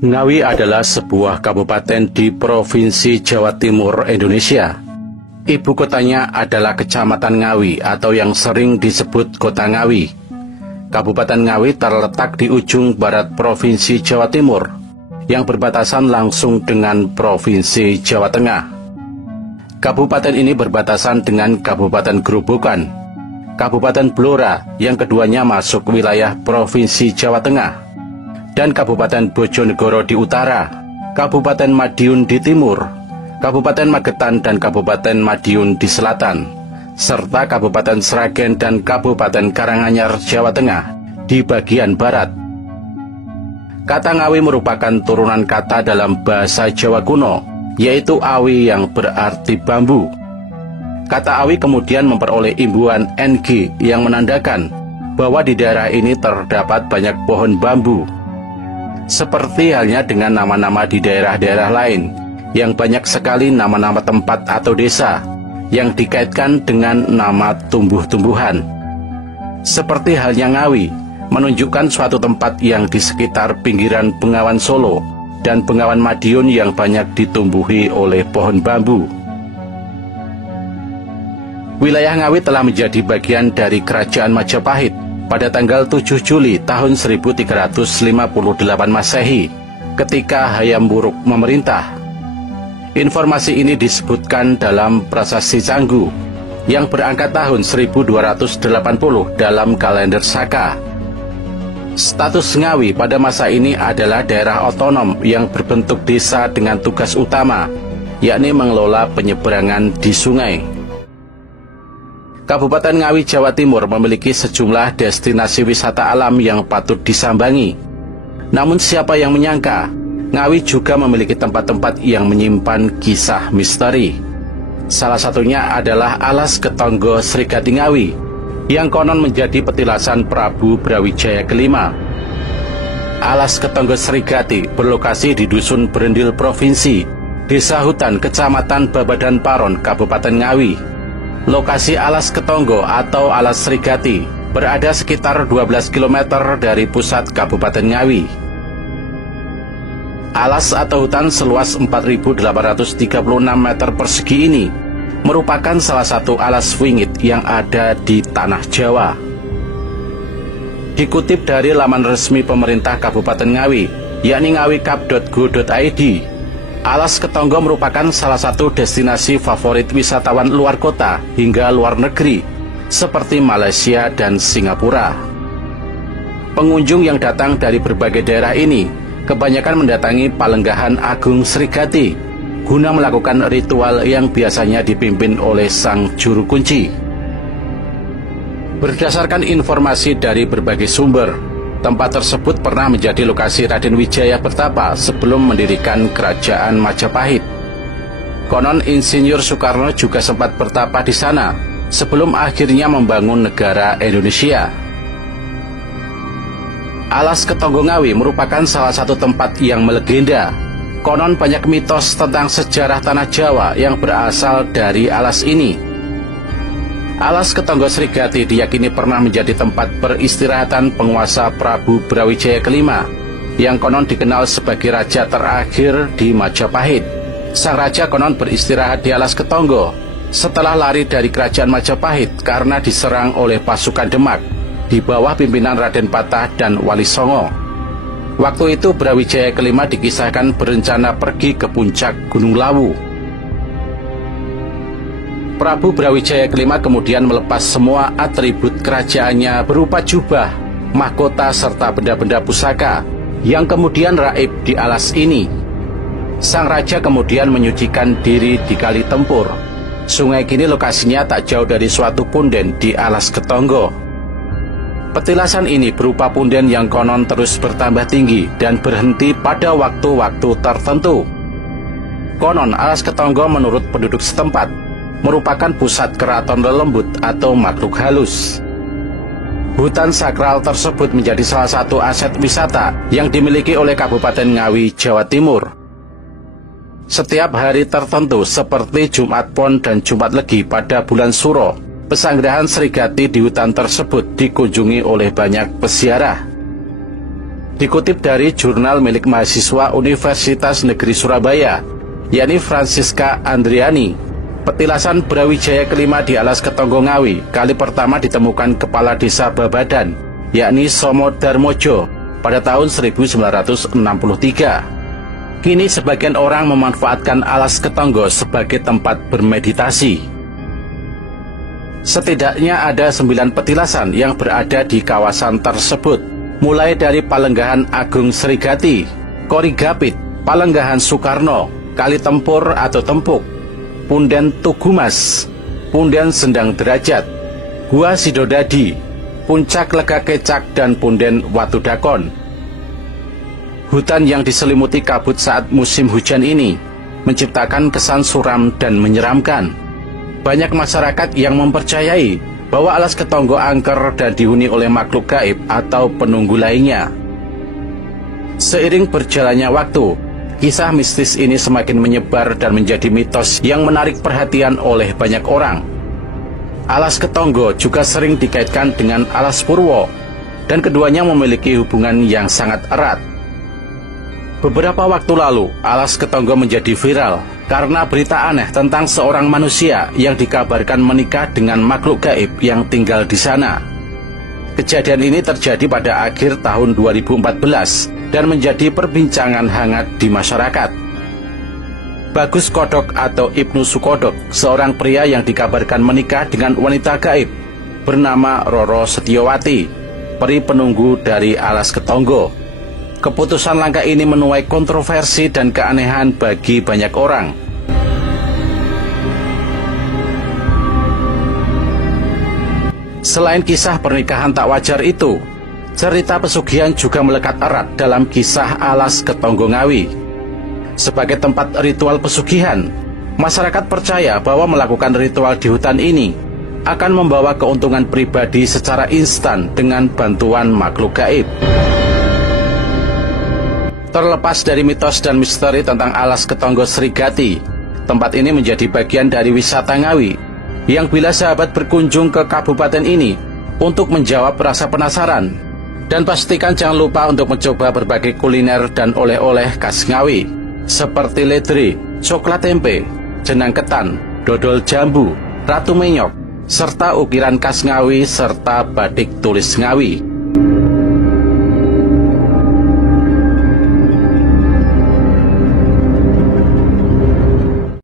Ngawi adalah sebuah kabupaten di Provinsi Jawa Timur, Indonesia. Ibu kotanya adalah Kecamatan Ngawi atau yang sering disebut Kota Ngawi. Kabupaten Ngawi terletak di ujung barat Provinsi Jawa Timur, yang berbatasan langsung dengan Provinsi Jawa Tengah. Kabupaten ini berbatasan dengan Kabupaten Grobogan, Kabupaten Blora yang keduanya masuk wilayah Provinsi Jawa Tengah, dan Kabupaten Bojonegoro di utara, Kabupaten Madiun di timur, Kabupaten Magetan dan Kabupaten Madiun di selatan, serta Kabupaten Sragen dan Kabupaten Karanganyar Jawa Tengah di bagian barat. Kata Ngawi merupakan turunan kata dalam bahasa Jawa kuno, yaitu awi yang berarti bambu. Kata awi kemudian memperoleh imbuhan ng yang menandakan bahwa di daerah ini terdapat banyak pohon bambu. Seperti halnya dengan nama-nama di daerah-daerah lain, yang banyak sekali nama-nama tempat atau desa yang dikaitkan dengan nama tumbuh-tumbuhan. Seperti halnya Ngawi, menunjukkan suatu tempat yang di sekitar pinggiran Bengawan Solo dan Bengawan Madiun yang banyak ditumbuhi oleh pohon bambu. Wilayah Ngawi telah menjadi bagian dari Kerajaan Majapahit pada tanggal 7 Juli tahun 1358 Masehi, ketika Hayam Wuruk memerintah. Informasi ini disebutkan dalam Prasasti Canggu yang berangkat tahun 1280 dalam kalender Saka. Status Ngawi pada masa ini adalah daerah otonom yang berbentuk desa dengan tugas utama, yakni mengelola penyeberangan di sungai. Kabupaten Ngawi, Jawa Timur memiliki sejumlah destinasi wisata alam yang patut disambangi. Namun siapa yang menyangka, Ngawi juga memiliki tempat-tempat yang menyimpan kisah misteri. Salah satunya adalah Alas Ketonggo Srigati Ngawi, yang konon menjadi petilasan Prabu Brawijaya kelima. Alas Ketonggo Srigati berlokasi di Dusun Berendil Provinsi, Desa Hutan, Kecamatan Babadan Paron, Kabupaten Ngawi. Lokasi Alas Ketonggo atau Alas Srigati berada sekitar 12 km dari pusat Kabupaten Ngawi. Alas atau hutan seluas 4.836 meter persegi ini merupakan salah satu alas wingit yang ada di Tanah Jawa. Dikutip dari laman resmi pemerintah Kabupaten Ngawi, yakni ngawicap.go.id, Alas Ketonggo merupakan salah satu destinasi favorit wisatawan luar kota hingga luar negeri, seperti Malaysia dan Singapura. Pengunjung yang datang dari berbagai daerah ini kebanyakan mendatangi Palenggahan Agung Srigati guna melakukan ritual yang biasanya dipimpin oleh sang juru kunci. Berdasarkan informasi dari berbagai sumber, tempat tersebut pernah menjadi lokasi Raden Wijaya bertapa sebelum mendirikan Kerajaan Majapahit. Konon Insinyur Soekarno juga sempat bertapa di sana sebelum akhirnya membangun negara Indonesia. Alas Ketonggo Ngawi merupakan salah satu tempat yang melegenda. Konon banyak mitos tentang sejarah Tanah Jawa yang berasal dari alas ini. Alas Ketonggo Srigati diyakini pernah menjadi tempat peristirahatan penguasa Prabu Brawijaya kelima, yang konon dikenal sebagai raja terakhir di Majapahit. Sang raja konon beristirahat di Alas Ketonggo setelah lari dari Kerajaan Majapahit karena diserang oleh pasukan Demak di bawah pimpinan Raden Patah dan Wali Songo. Waktu itu Brawijaya kelima dikisahkan berencana pergi ke puncak Gunung Lawu. Prabu Brawijaya kelima kemudian melepas semua atribut kerajaannya berupa jubah, mahkota serta benda-benda pusaka yang kemudian raib di alas ini. Sang raja kemudian menyucikan diri di Kali Tempur. Sungai kini lokasinya tak jauh dari suatu punden di Alas Ketonggo. Petilasan ini berupa punden yang konon terus bertambah tinggi dan berhenti pada waktu-waktu tertentu. Konon Alas Ketonggo menurut penduduk setempat merupakan pusat keraton lelembut atau makhluk halus. Hutan sakral tersebut menjadi salah satu aset wisata yang dimiliki oleh Kabupaten Ngawi, Jawa Timur. Setiap hari tertentu seperti Jumat Pon dan Jumat Legi pada bulan Suro, Pesanggrahan Srigati di hutan tersebut dikunjungi oleh banyak peziarah. Dikutip dari jurnal milik mahasiswa Universitas Negeri Surabaya, yakni Francisca Andriani, petilasan Brawijaya kelima di Alas Ketonggo Ngawi kali pertama ditemukan kepala desa Babadan, yakni Somo Darmojo, pada tahun 1963. Kini sebagian orang memanfaatkan Alas Ketonggo sebagai tempat bermeditasi. Setidaknya ada 9 petilasan yang berada di kawasan tersebut, mulai dari Palenggahan Agung Srigati, Korigapit, Palenggahan Soekarno, Kali Tempur atau Tempuk, Punden Tugumas, Punden Sendang Derajat, Gua Sidodadi, Puncak Lega Kecak, dan Punden Watu Dakon. Hutan yang diselimuti kabut saat musim hujan ini menciptakan kesan suram dan menyeramkan. Banyak masyarakat yang mempercayai bahwa Alas Ketonggo angker dan dihuni oleh makhluk gaib atau penunggu lainnya. Seiring berjalannya waktu, kisah mistis ini semakin menyebar dan menjadi mitos yang menarik perhatian oleh banyak orang. Alas Ketonggo juga sering dikaitkan dengan Alas Purwo, dan keduanya memiliki hubungan yang sangat erat. Beberapa waktu lalu, Alas Ketonggo menjadi viral karena berita aneh tentang seorang manusia yang dikabarkan menikah dengan makhluk gaib yang tinggal di sana. Kejadian ini terjadi pada akhir tahun 2014 dan menjadi perbincangan hangat di masyarakat. Bagus Kodok atau Ibnu Sukodok, seorang pria yang dikabarkan menikah dengan wanita gaib bernama Roro Setiowati, peri penunggu dari Alas Ketonggo. Keputusan langkah ini menuai kontroversi dan keanehan bagi banyak orang. Selain kisah pernikahan tak wajar itu, cerita pesugihan juga melekat erat dalam kisah Alas Ketonggo Ngawi. Sebagai tempat ritual pesugihan, masyarakat percaya bahwa melakukan ritual di hutan ini akan membawa keuntungan pribadi secara instan dengan bantuan makhluk gaib. Terlepas dari mitos dan misteri tentang Alas Ketonggo Srigati, tempat ini menjadi bagian dari wisata Ngawi, yang bila sahabat berkunjung ke kabupaten ini untuk menjawab rasa penasaran, dan pastikan jangan lupa untuk mencoba berbagai kuliner dan oleh-oleh khas Ngawi, seperti ledre, coklat tempe, jenang ketan, dodol jambu, ratu menyok, serta ukiran khas Ngawi serta batik tulis Ngawi.